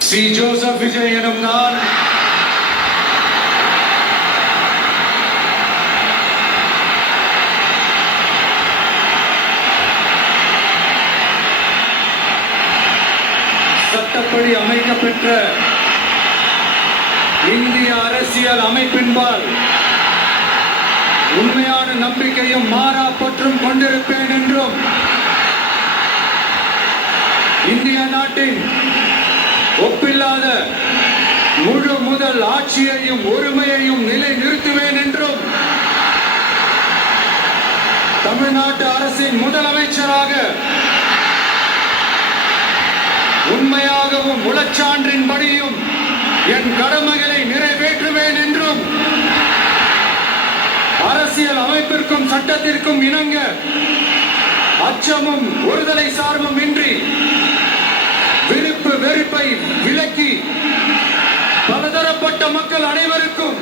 Sri Joseph Vijay எனும் நான் சட்டப்படி அமைக்கப்பெற்ற இந்திய அரசியல் அமைப்பின்பால் உண்மையான நம்பிக்கையும் மாறா பற்றும் கொண்டிருப்பேன் என்றும் இந்திய நாட்டின் ஒப்பில்லாத முழு முதல் ஆட்சியையும் ஒருமையையும் நிலை நிறுத்துவேன் என்றும் தமிழ்நாட்டு அரசின் முதலமைச்சராக உண்மையாகவும் உளச்சான்றின்படியும் என் கடமைகளை நிறைவேற்றுவேன் என்றும் அரசியல் அமைப்பிற்கும் சட்டத்திற்கும் இணங்க அச்சமும் ஒருதலை சார்பும் இன்றி விருப்பு வெறுப்பை விலக்கி பலதரப்பட்ட மக்கள் அனைவருக்கும்